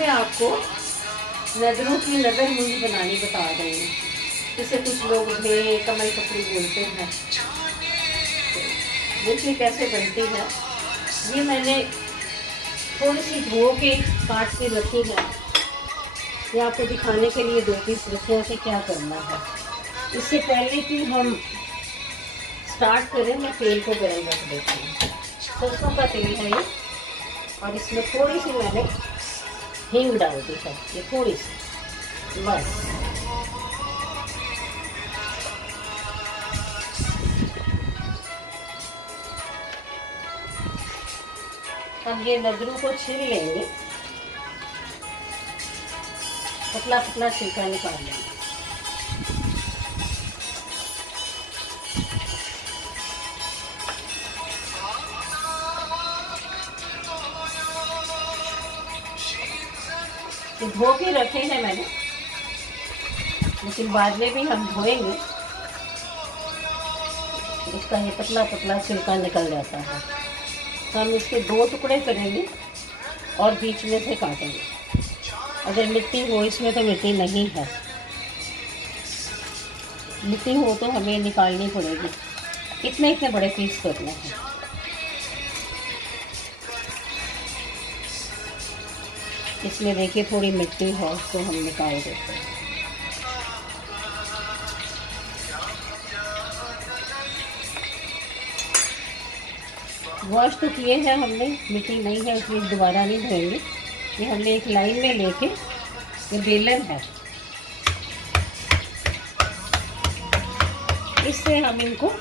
में आपको नजरों की नज़र मुंजी बनानी बता देंगे, जिसे कुछ लोग कमल कपड़ी बोलते हैं। देखिए कैसे बनती है। ये मैंने थोड़ी सी धो के काट के रखी है। ये आपको दिखाने के लिए 2 पीस रखे हैं कि क्या करना है। इससे पहले कि हम स्टार्ट करें, मैं तेल को गर्म रख देती हूँ। सरसों का तेल है ये, और इसमें थोड़ी सी मैंने हींग डाल दी है, ये थोड़ी सी बस। हम ये नजरों को छील लेंगे, पतला पतला छिलका निकाल लेंगे। धो के रखे हैं मैंने, लेकिन बाद में भी हम धोएंगे। इसका ये पतला पतला छिलका निकल जाता है। तो हम इसके 2 टुकड़े करेंगे और बीच में से काटेंगे। अगर मिट्टी हो इसमें, तो मिट्टी नहीं है। मिट्टी हो तो हमें निकालनी पड़ेगी। इतने इतने बड़े पीस करने हैं। इसमें देखिए थोड़ी मिट्टी है, तो हम निकाल देते हैं। वॉश तो किए हैं हमने, मिट्टी नहीं है इसलिए दोबारा नहीं धोएंगे। ये हमने एक लाइन में लेके, ये बेलन है, इससे हम इनको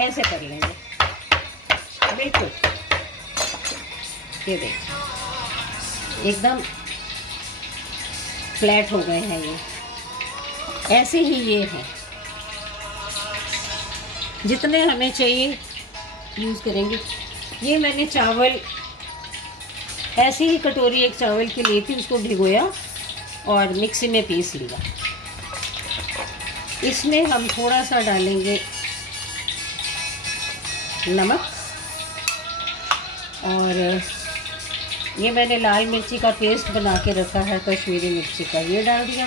ऐसे कर लेंगे। बिल्कुल ये देखिए एकदम फ्लैट हो गए हैं। ये ऐसे ही ये है, जितने हमें चाहिए यूज़ करेंगे। ये मैंने चावल ऐसे ही कटोरी एक चावल की ली थी, उसको भिगोया और मिक्सी में पीस लिया। इसमें हम थोड़ा सा डालेंगे नमक, और ये मैंने लाल मिर्ची का पेस्ट बना के रखा है, कश्मीरी मिर्ची का, ये डाल दिया,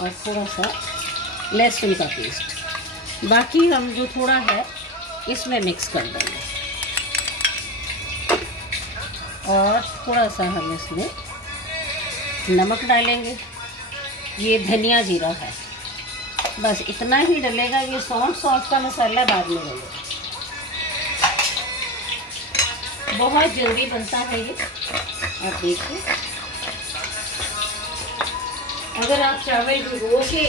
और थोड़ा सा लहसुन का पेस्ट। बाकी हम जो थोड़ा है इसमें मिक्स कर देंगे, और थोड़ा सा हम इसमें नमक डालेंगे। ये धनिया जीरा है, बस इतना ही डलेगा। ये सौंठ सौंफ का मसाला बाद में डलेगा। बहुत जल्दी बनता है ये, आप देखिए। अगर आप चावल भिगो के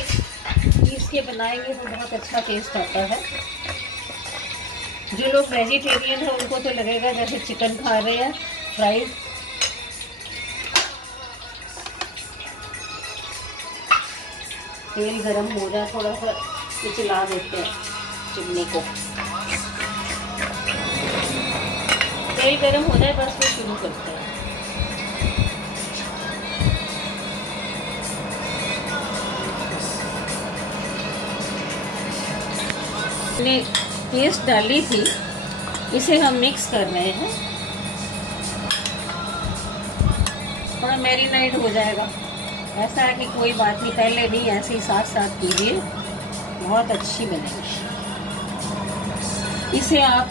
पीस के बनाएंगे तो बहुत अच्छा टेस्ट आता है। जो लोग वेजिटेरियन है उनको तो लगेगा जैसे चिकन खा रहे हैं फ्राइड। तेल गरम हो जाए, थोड़ा सा चला देते हैं चिमनी को। तेल गरम हो जाए बस, तो शुरू करते हैं। हमने पेस्ट डाली थी, इसे हम मिक्स कर रहे हैं। थोड़ा मैरिनेट हो जाएगा। ऐसा है कि कोई बात नहीं, पहले नहीं, ऐसे ही साथ साथ कीजिए, बहुत अच्छी बनेगी। इसे आप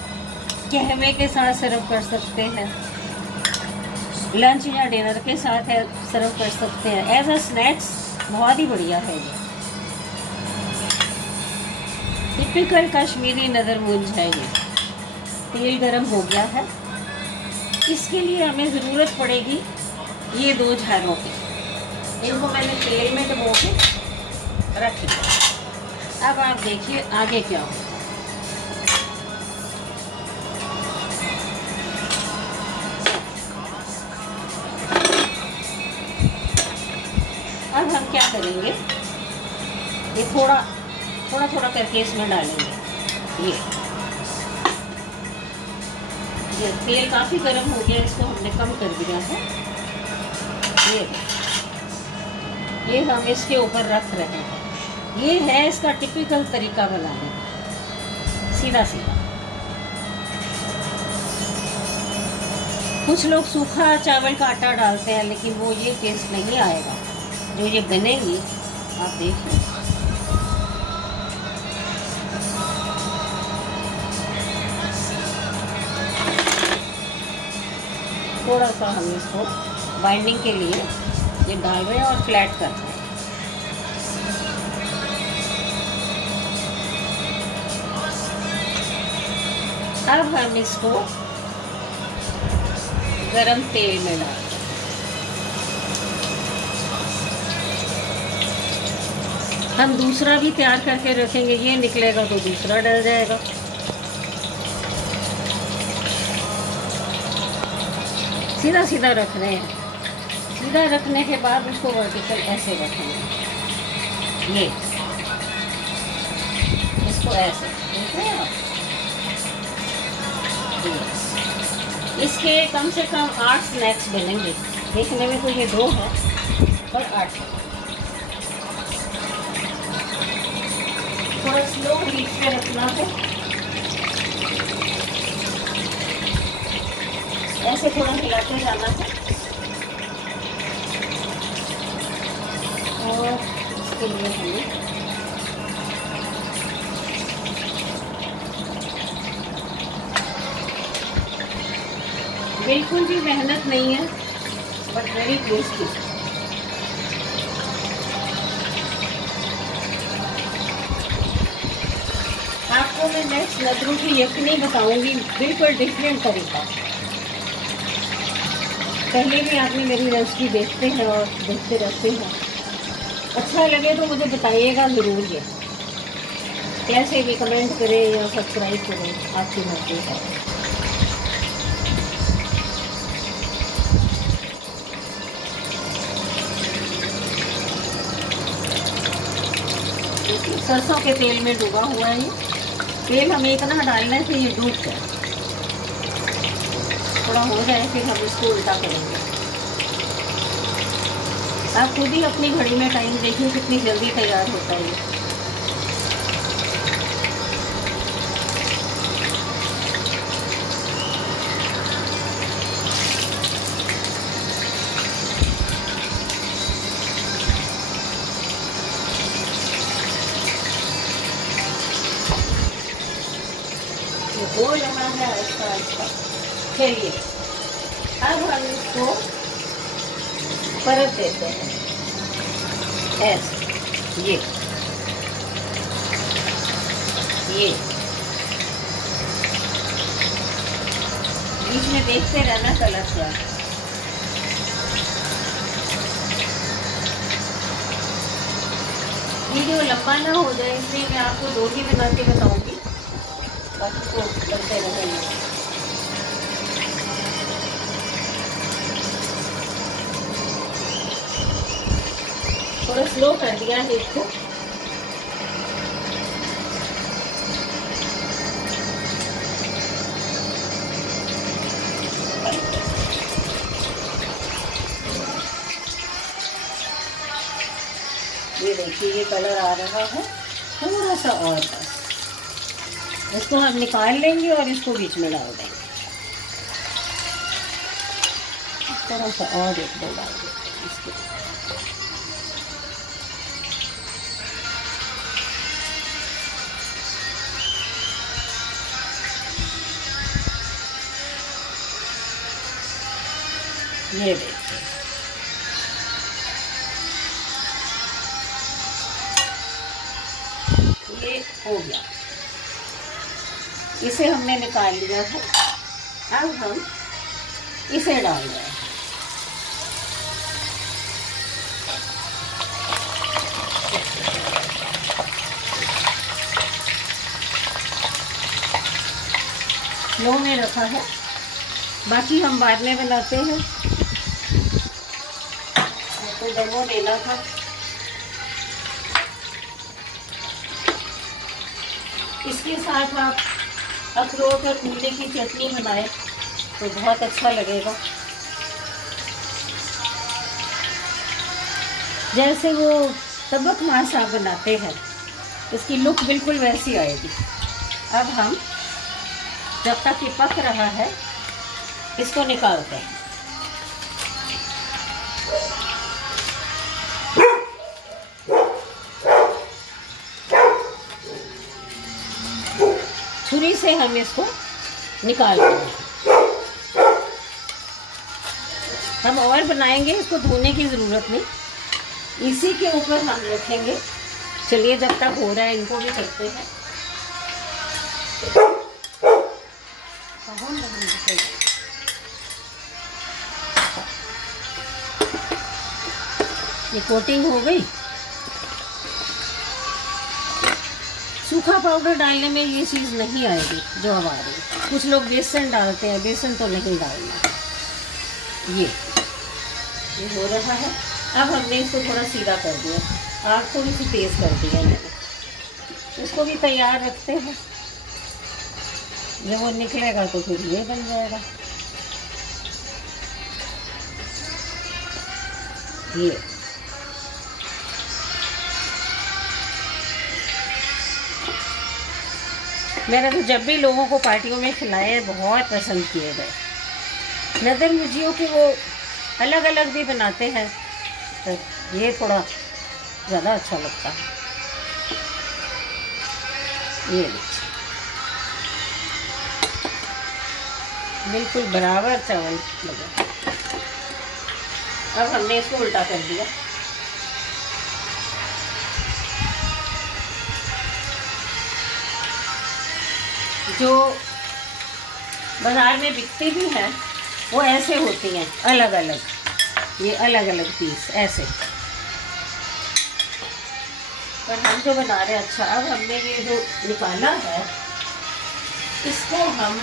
कहवे के साथ सर्व कर सकते हैं, लंच या डिनर के साथ सर्व कर सकते हैं। एज अ स्नैक्स बहुत ही बढ़िया है ये। टिपिकल कश्मीरी नज़र मुंज है ये। तेल गरम हो गया है। इसके लिए हमें ज़रूरत पड़ेगी ये 2 झारों की। इनको मैंने तेल में डुबो के रख लिया। अब आप देखिए आगे क्या हो। अब हम क्या करेंगे, ये थोड़ा थोड़ा करके इसमें डालेंगे। ये तेल काफ़ी गर्म हो गया, इसको हमने कम कर दिया है। ये हम इसके ऊपर रख रहे हैं। ये है इसका टिपिकल तरीका बनाने का, सीधा सीधा। कुछ लोग सूखा चावल का आटा डालते हैं, लेकिन वो ये टेस्ट नहीं आएगा जो ये बनेगी। आप देखिए, थोड़ा सा हम इसको बाइंडिंग के लिए ये डाल रहे हैं और फ्लैट कर रहे हैं। अब हम इसको गरम तेल में डाल दें। हम दूसरा भी तैयार करके रखेंगे, ये निकलेगा तो दूसरा डल जाएगा। सीधा सीधा रख रहे हैं। सीधा रखने के बाद उसको वर्टिकल ऐसे रखेंगे, ये इसको ऐसे देख रहे हैं आप। इसके कम से कम 8 स्नैक्स बनेंगे। देखने में तो ये 2 है पर 8 है। थोड़ा स्लो हीट पे रखना है, ऐसे थोड़ा हिलाते जाना है। और इसके लिए हमें बिल्कुल भी मेहनत नहीं है, बट वेरी टेस्टी। आपको मैं नेक्स्ट नदरू की यखनी बताऊंगी, बिल्कुल डिफरेंट तरीका। पहले भी आपने मेरी रेसिपी देखते हैं और देखते रहते हैं। अच्छा लगे तो मुझे बताइएगा ज़रूर। ये कैसे भी कमेंट करें या सब्सक्राइब करें, आपकी मर्जी है। सरसों के तेल में डूबा हुआ है। तेल हमें इतना डालना है कि ये डूब जाए, थोड़ा हो जाए, फिर हम इसको उल्टा करेंगे। आप खुद ही अपनी घड़ी में टाइम देखिए कितनी जल्दी तैयार होता है ये। हो रहा है ऐसा ऐसा। चलिए अब हम इसको परत देते हैं ऐसे। ये बीच में देखते रहना कलर क्या। वीडियो लंबा ना हो जाए इसलिए मैं आपको 2 ही बना के बताऊंगी, बाकी को लगते रहेंगे। थोड़ा स्लो कर दिया है इसको। ये देखिए ये कलर आ रहा है, थोड़ा सा और बस। इसको हम निकाल लेंगे और इसको बीच में डाल देंगे। थोड़ा सा और एक दो डाल देंगे इसके। ये देखिए ये हो गया, इसे हमने निकाल लिया है। अब हम इसे डाल रहे हैं। स्लो में रखा है, बाकी हम बाद में बनाते हैं। तो डेमो देना था। इसके साथ आप अखरोट और मूली की चटनी बनाएं तो बहुत अच्छा लगेगा। जैसे वो तबक मांस आप बनाते हैं, इसकी लुक बिल्कुल वैसी आएगी। अब हम जब तक ये पक रहा है इसको निकालते हैं। छुरी से हम इसको निकालते हैं। हम और बनाएंगे, इसको धोने की ज़रूरत नहीं, इसी के ऊपर हम रखेंगे। चलिए जब तक हो रहा है इनको भी करते हैं। ये कोटिंग हो गई। सूखा पाउडर डालने में ये चीज़ नहीं आएगी जो अब आ रही है। कुछ लोग बेसन डालते हैं, बेसन तो नहीं डालना। ये हो रहा है। अब हमने इसको थोड़ा सीधा कर दिया, आग थोड़ी सी तेज़ कर दिया मैंने। इसको भी तैयार रखते हैं, जब वो निकलेगा तो फिर ये बन जाएगा। ये मैंने तो जब भी लोगों को पार्टियों में खिलाए बहुत पसंद किए गए। नदर मुझियों की वो अलग अलग भी बनाते हैं, तो ये थोड़ा ज़्यादा अच्छा लगता है। ये बिल्कुल बराबर चावल लगा। अब हमने इसको उल्टा कर दिया। जो बाजार में बिकती भी हैं वो ऐसे होती हैं, अलग अलग, ये अलग अलग पीस ऐसे। पर हम जो बना रहे हैं, अच्छा अब हमने ये जो निकाला है इसको हम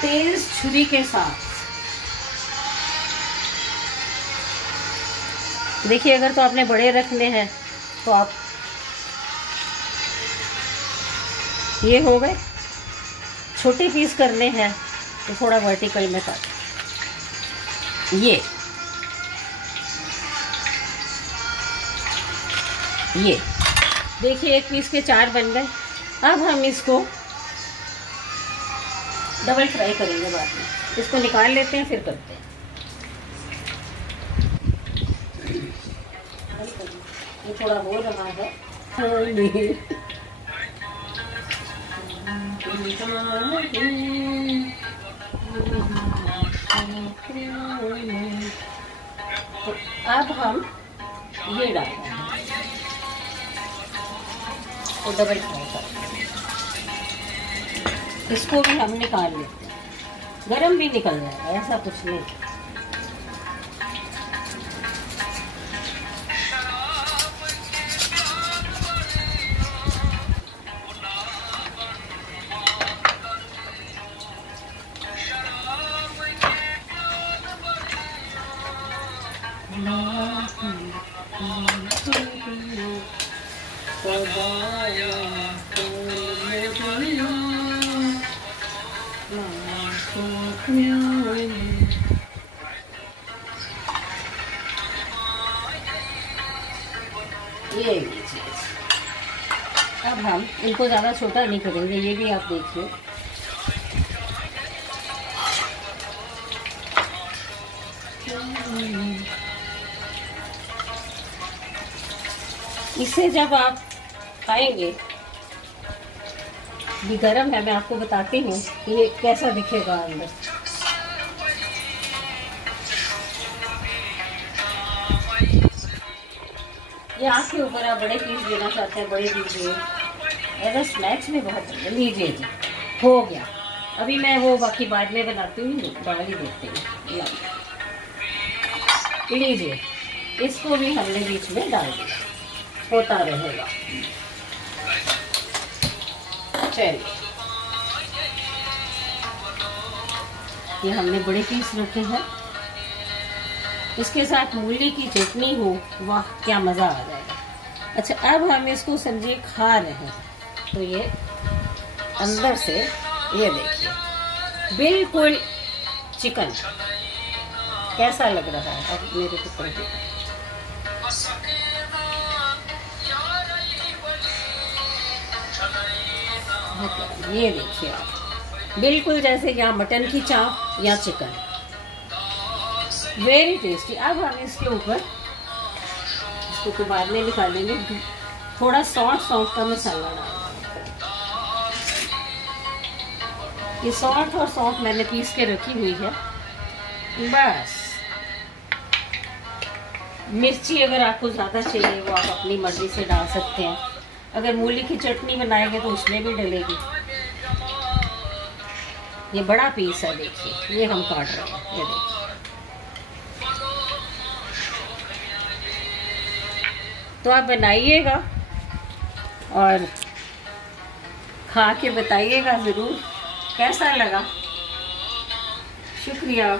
तेज छुरी के साथ, देखिए अगर तो आपने बड़े रखने हैं तो आप, ये हो गए। छोटे पीस करने हैं तो थोड़ा वर्टिकल में काट। ये देखिए एक पीस के 4 बन गए। अब हम इसको डबल फ्राई करेंगे बाद में। इसको निकाल लेते हैं फिर करते हैं। ये थोड़ा हो रहा है। तो अब हम ये डालते हैं तो डबल फ्राई करते हैं। इसको भी हम निकाल लेते हैं। गरम भी निकल जाएगा, ऐसा कुछ नहीं। ये चीज़ अब हम इनको ज़्यादा छोटा नहीं करेंगे, ये भी आप देखिए। इसे जब आप खाएंगे, ये गरम है, मैं आपको बताती हूँ कि ये कैसा दिखेगा अंदर। ये आपके ऊपर, आप बड़े पीस देना चाहते हैं बड़े दीजिए, ऐसा स्नैक्स में बहुत लीजिए जी। हो गया। अभी मैं वो बाकी बाद में बनाती हूँ, डाल ही देती हूँ। लीजिए, इसको भी हमने बीच में डाल दिया, होता रहेगा। चलिए, ये हमने बड़े पीस रखे हैं। इसके साथ मूली की चटनी हो, वाह क्या मज़ा आ जाएगा। अच्छा, अब हम इसको समझिए खा रहे हैं तो ये अंदर से, ये देखिए बिल्कुल चिकन कैसा लग रहा है। अब मेरे को कर दे, ये देखिए आप, बिल्कुल जैसे या मटन की चाप या चिकन, वेरी टेस्टी। अब हम इसके ऊपर, इसको तो बाद में निकालेंगे, थोड़ा सौंठ का मसाला डालेंगे। ये सौंठ और सौंफ मैंने पीस के रखी हुई है। बस मिर्ची अगर आपको ज़्यादा चाहिए वो आप अपनी मर्ज़ी से डाल सकते हैं। अगर मूली की चटनी बनाएंगे तो उसमें भी डलेगी। ये बड़ा पीस है, देखिए ये हम काट रहे हैं, ये देखिए। तो आप बनाइएगा और खा के बताइएगा ज़रूर कैसा लगा। शुक्रिया।